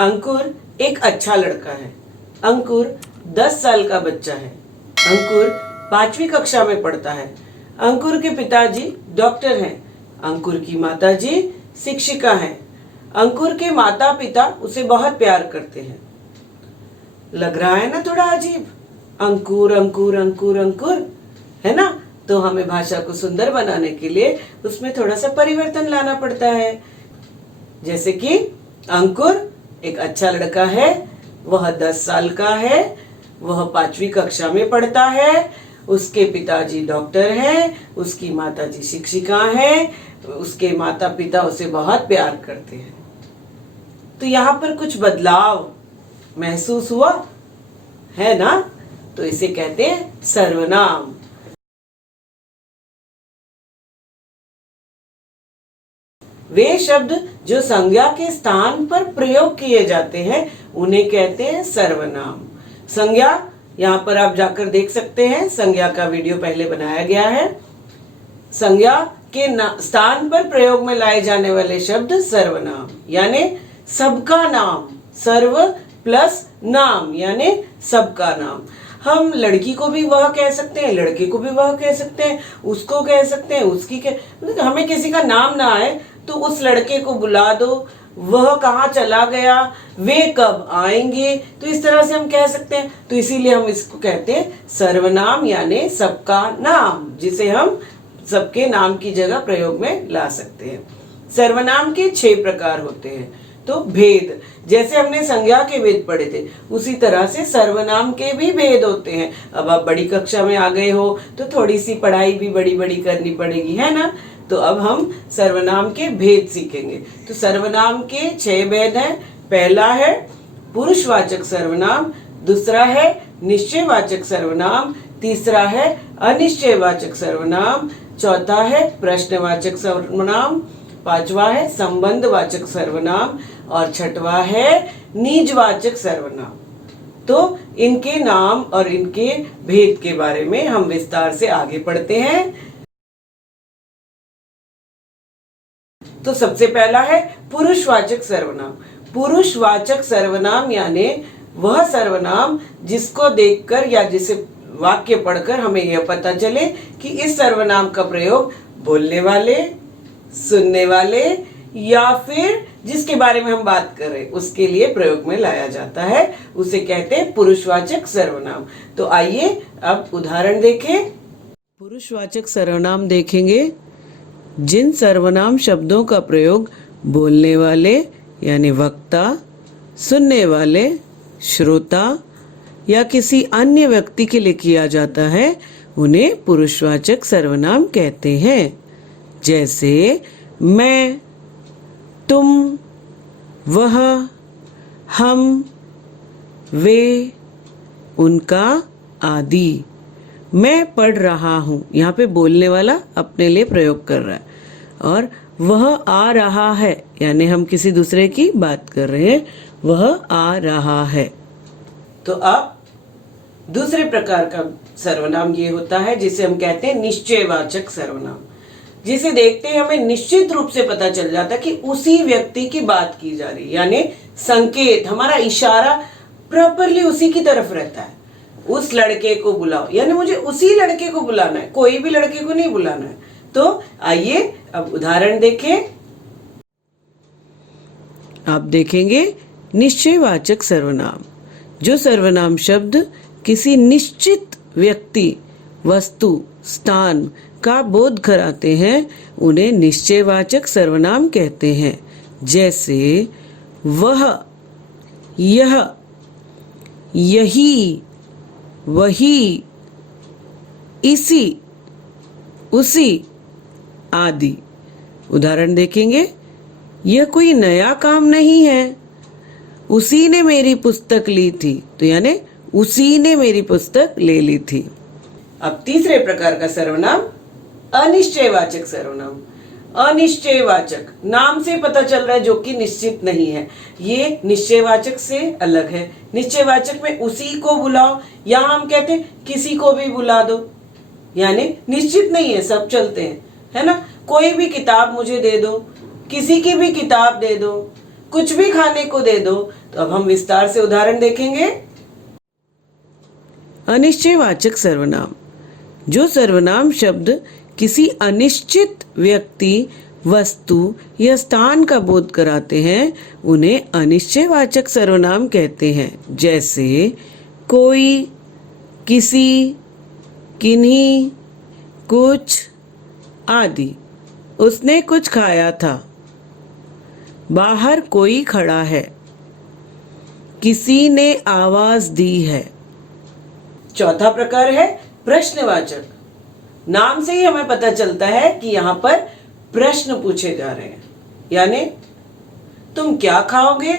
अंकुर एक अच्छा लड़का है। अंकुर 10 साल का बच्चा है। अंकुर 5वीं कक्षा में पढ़ता है। अंकुर के पिताजी डॉक्टर हैं। अंकुर की माताजी शिक्षिका हैं। अंकुर के माता पिता उसे बहुत प्यार करते हैं। लग रहा है ना थोड़ा अजीब? अंकुर अंकुर अंकुर अंकुर, है ना? तो हमें भाषा को सुंदर बनाने के लिए उसमें थोड़ा सा परिवर्तन लाना पड़ता है। जैसे कि अंकुर एक अच्छा लड़का है, वह 10 साल का है, वह 5वीं कक्षा में पढ़ता है, उसके पिताजी डॉक्टर हैं, उसकी माताजी शिक्षिका हैं, उसके माता पिता उसे बहुत प्यार करते हैं। तो यहाँ पर कुछ बदलाव महसूस हुआ है ना? तो इसे कहते हैं सर्वनाम। वे शब्द जो संज्ञा के स्थान पर प्रयोग किए जाते हैं उन्हें कहते हैं सर्वनाम। संज्ञा यहाँ पर आप जाकर देख सकते हैं, संज्ञा का वीडियो पहले बनाया गया है। संज्ञा के स्थान पर प्रयोग में लाए जाने वाले शब्द सर्वनाम, यानी सबका नाम। सर्व प्लस नाम यानी सबका नाम। हम लड़की को भी वह कह सकते हैं, लड़के को भी वह कह सकते हैं, उसको कह सकते हैं, उसकी कह, हमें किसी का नाम ना आए तो उस लड़के को बुला दो, वह कहाँ चला गया, वे कब आएंगे, तो इस तरह से हम कह सकते हैं। तो इसीलिए हम इसको कहते हैं सर्वनाम यानी सबका नाम, जिसे हम सबके नाम की जगह प्रयोग में ला सकते हैं। सर्वनाम के 6 प्रकार होते हैं। तो भेद, जैसे हमने संज्ञा के भेद पढ़े थे उसी तरह से सर्वनाम के भी भेद होते हैं। अब आप बड़ी कक्षा में आ गए हो तो थोड़ी सी पढ़ाई भी बड़ी बड़ी करनी पड़ेगी, है ना? तो अब हम सर्वनाम के भेद सीखेंगे। तो सर्वनाम के 6 भेद हैं। पहला है पुरुषवाचक सर्वनाम, दूसरा है निश्चयवाचक सर्वनाम, तीसरा है अनिश्चयवाचक सर्वनाम, चौथा है प्रश्नवाचक सर्वनाम, पांचवा है संबंधवाचक सर्वनाम और छठवा है निजवाचक सर्वनाम। तो इनके नाम और इनके भेद के बारे में हम विस्तार से आगे पढ़ते हैं। तो सबसे पहला है पुरुषवाचक सर्वनाम। पुरुषवाचक सर्वनाम यानी वह सर्वनाम जिसको देखकर या जिसे वाक्य पढ़कर हमें यह पता चले कि इस सर्वनाम का प्रयोग बोलने वाले, सुनने वाले या फिर जिसके बारे में हम बात कर रहे हैं उसके लिए प्रयोग में लाया जाता है, उसे कहते हैं पुरुषवाचक सर्वनाम। तो आइए अब उदाहरण देखें। पुरुषवाचक सर्वनाम देखेंगे जिन सर्वनाम शब्दों का प्रयोग बोलने वाले यानी वक्ता, सुनने वाले श्रोता या किसी अन्य व्यक्ति के लिए किया जाता है उन्हें पुरुषवाचक सर्वनाम कहते हैं। जैसे मैं, तुम, वह, हम, वे, उनका आदि। मैं पढ़ रहा हूँ, यहाँ पे बोलने वाला अपने लिए प्रयोग कर रहा है। और वह आ रहा है यानी हम किसी दूसरे की बात कर रहे हैं, वह आ रहा है। तो अब दूसरे प्रकार का सर्वनाम ये होता है जिसे हम कहते हैं निश्चयवाचक सर्वनाम। जिसे देखते ही हमें निश्चित रूप से पता चल जाता है कि उसी व्यक्ति की बात की जा रही है, यानी संकेत, हमारा इशारा प्रॉपरली उसी की तरफ रहता है। उस लड़के को बुलाओ यानी मुझे उसी लड़के को बुलाना है, कोई भी लड़के को नहीं बुलाना है। तो आइए अब उदाहरण देखें। आप देखेंगे निश्चयवाचक सर्वनाम, जो सर्वनाम शब्द किसी निश्चित व्यक्ति, वस्तु, स्थान का बोध कराते हैं उन्हें निश्चयवाचक सर्वनाम कहते हैं। जैसे वह, यह, यही, वही, इसी, उसी आदि। उदाहरण देखेंगे। यह कोई नया काम नहीं है, उसी ने मेरी पुस्तक ली थी, तो यानी उसी ने मेरी पुस्तक ले ली थी। अब तीसरे प्रकार का सर्वनाम अनिश्चयवाचक सर्वनाम। अनिश्चयवाचक, नाम से पता चल रहा है जो कि निश्चित नहीं है, ये निश्चयवाचक से अलग है। निश्चयवाचक में उसी को बुलाओ, यहाँ हम कहते हैं किसी को भी बुला दो, यानी निश्चित नहीं है, सब चलते हैं, है ना? कोई भी किताब मुझे दे दो, किसी की भी किताब दे दो, कुछ भी खाने को दे दो। तो अब हम विस्तार से उदाहरण देखेंगे। अनिश्चयवाचक सर्वनाम, जो सर्वनाम शब्द किसी अनिश्चित व्यक्ति, वस्तु या स्थान का बोध कराते हैं उन्हें अनिश्चयवाचक सर्वनाम कहते हैं। जैसे कोई, किसी, किन्हीं, कुछ आदि। उसने कुछ खाया था। बाहर कोई खड़ा है। किसी ने आवाज दी है। चौथा प्रकार है प्रश्नवाचक। नाम से ही हमें पता चलता है कि यहाँ पर प्रश्न पूछे जा रहे हैं। यानी तुम क्या खाओगे,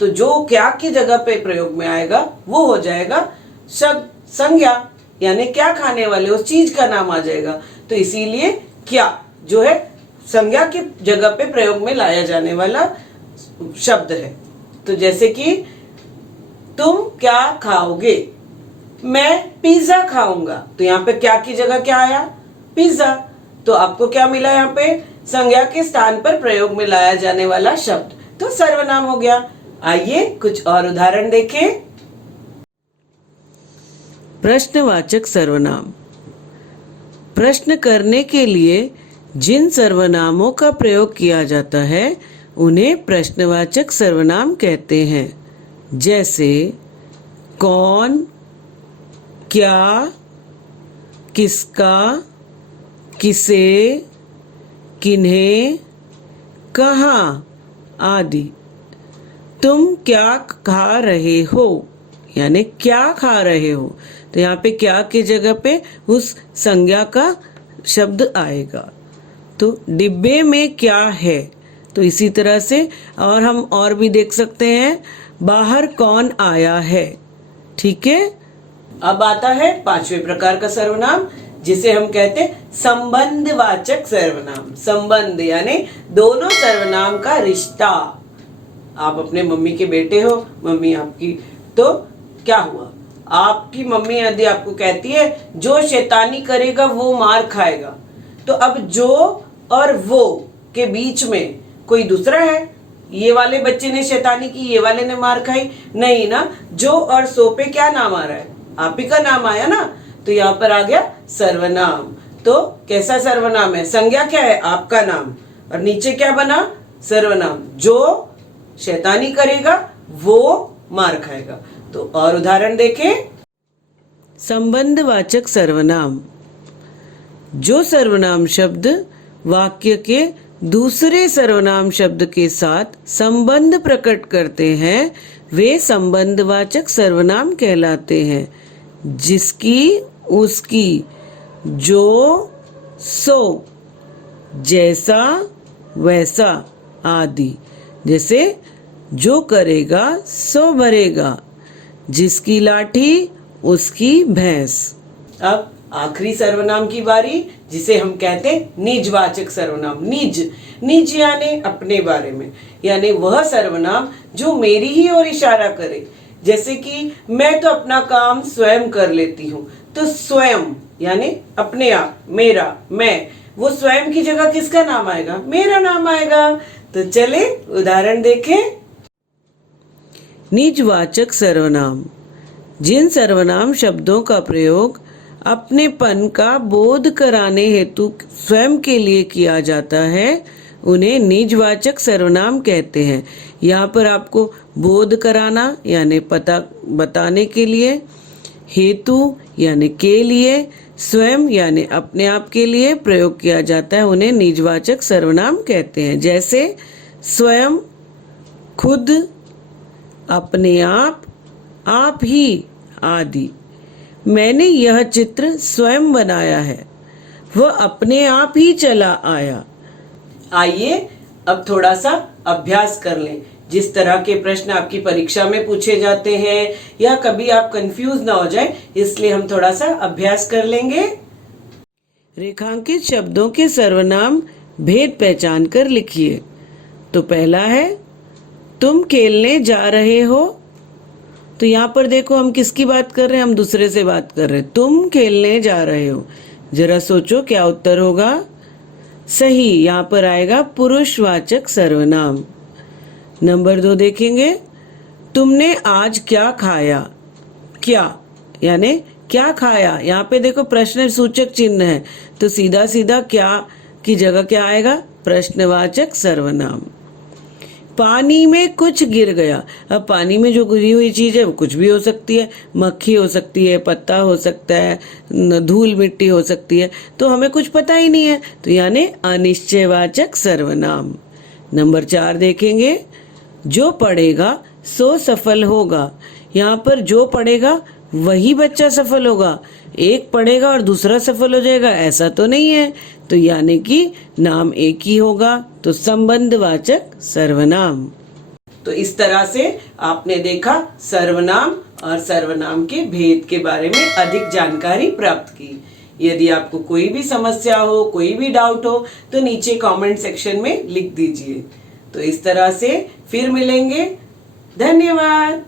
तो जो क्या की जगह पे प्रयोग में आएगा वो हो जाएगा शब्द संज्ञा, यानी क्या खाने वाले, उस चीज का नाम आ जाएगा। तो इसीलिए क्या जो है संज्ञा की जगह पे प्रयोग में लाया जाने वाला शब्द है। तो जैसे कि तुम क्या खाओगे, मैं पिज्जा खाऊंगा। तो यहाँ पे क्या की जगह क्या आया, पिज्जा। तो आपको क्या मिला, यहाँ पे संज्ञा के स्थान पर प्रयोग में लाया जाने वाला शब्द, तो सर्वनाम हो गया। आइए कुछ और उदाहरण देखें। प्रश्नवाचक सर्वनाम, प्रश्न करने के लिए जिन सर्वनामों का प्रयोग किया जाता है उन्हें प्रश्नवाचक सर्वनाम कहते हैं। जैसे कौन, क्या, किसका, किसे, किन्हें, कहाँ आदि। तुम क्या खा रहे हो, यानी क्या खा रहे हो। तो यहाँ पे क्या की जगह पे उस संज्ञा का शब्द आएगा। तो डिब्बे में क्या है, तो इसी तरह से और हम और भी देख सकते हैं, बाहर कौन आया है। ठीक है। अब आता है पांचवें प्रकार का सर्वनाम, जिसे हम कहते हैं संबंधवाचक सर्वनाम। संबंध यानी दोनों सर्वनाम का रिश्ता। आप अपने मम्मी के बेटे हो, मम्मी आपकी, तो क्या हुआ, आपकी मम्मी यदि आपको कहती है जो शैतानी करेगा वो मार खाएगा, तो अब जो और वो के बीच में कोई दूसरा है। ये वाले बच्चे ने शैतानी की, ये वाले ने मार खाई, नहीं ना। जो और सो पे क्या नाम आ रहा है, आप ही का नाम आया ना। तो यहाँ पर आ गया सर्वनाम। तो कैसा सर्वनाम है, संज्ञा क्या है, आपका नाम, और नीचे क्या बना, सर्वनाम। जो शैतानी करेगा वो मार खाएगा। तो और उदाहरण देखें। संबंधवाचक सर्वनाम, जो सर्वनाम शब्द वाक्य के दूसरे सर्वनाम शब्द के साथ संबंध प्रकट करते हैं वे संबंधवाचक सर्वनाम कहलाते हैं। जिसकी, उसकी, जो, सो, जैसा, वैसा आदि। जैसे जो करेगा सो भरेगा, जिसकी लाठी उसकी भैंस। अब आखिरी सर्वनाम की बारी, जिसे हम कहते हैं निजवाचक सर्वनाम। निज यानी अपने बारे में, यानी वह सर्वनाम जो मेरी ही ओर इशारा करे। जैसे कि मैं तो अपना काम स्वयं कर लेती हूँ, तो स्वयं यानी अपने आप, मेरा, मैं, वो स्वयं की जगह किसका नाम आएगा, मेरा नाम आएगा। तो चले उदाहरण देखें। निजवाचक सर्वनाम, जिन सर्वनाम शब्दों का प्रयोग अपनेपन का बोध कराने हेतु स्वयं के लिए किया जाता है उन्हें निजवाचक सर्वनाम कहते हैं। यहाँ पर आपको बोध कराना यानी पता बताने के लिए, हेतु यानी के लिए, स्वयं यानी अपने आप के लिए प्रयोग किया जाता है, उन्हें निजवाचक सर्वनाम कहते हैं। जैसे स्वयं, खुद, अपने आप ही आदि। मैंने यह चित्र स्वयं बनाया है, वह अपने आप ही चला आया। आइए अब थोड़ा सा अभ्यास कर लें। जिस तरह के प्रश्न आपकी परीक्षा में पूछे जाते हैं या कभी आप कंफ्यूज ना हो जाएं, इसलिए हम थोड़ा सा अभ्यास कर लेंगे। रेखांकित शब्दों के सर्वनाम भेद पहचान कर लिखिए। तो पहला है तुम खेलने जा रहे हो। तो यहाँ पर देखो हम किसकी बात कर रहे हैं, हम दूसरे से बात कर रहे हैं। तुम खेलने जा रहे हो, जरा सोचो क्या उत्तर होगा। सही, यहाँ पर आएगा पुरुषवाचक सर्वनाम। नंबर 2 देखेंगे, तुमने आज क्या खाया। क्या यानी क्या खाया, यहाँ पे देखो प्रश्न सूचक चिन्ह है, तो सीधा सीधा क्या की जगह क्या आएगा, प्रश्नवाचक सर्वनाम। पानी में कुछ गिर गया। अब पानी में जो गिरी हुई चीज है वो कुछ भी हो सकती है, मक्खी हो सकती है, पत्ता हो सकता है, धूल मिट्टी हो सकती है, तो हमें कुछ पता ही नहीं है, तो यानी अनिश्चयवाचक सर्वनाम। नंबर 4 देखेंगे, जो पढ़ेगा सो सफल होगा। यहाँ पर जो पढ़ेगा वही बच्चा सफल होगा, एक पढ़ेगा और दूसरा सफल हो जाएगा ऐसा तो नहीं है, तो यानी कि नाम एक ही होगा, तो संबंधवाचक सर्वनाम। तो इस तरह से आपने देखा सर्वनाम और सर्वनाम के भेद के बारे में अधिक जानकारी प्राप्त की। यदि आपको कोई भी समस्या हो, कोई भी डाउट हो, तो नीचे कमेंट सेक्शन में लिख दीजिए। तो इस तरह से फिर मिलेंगे। धन्यवाद।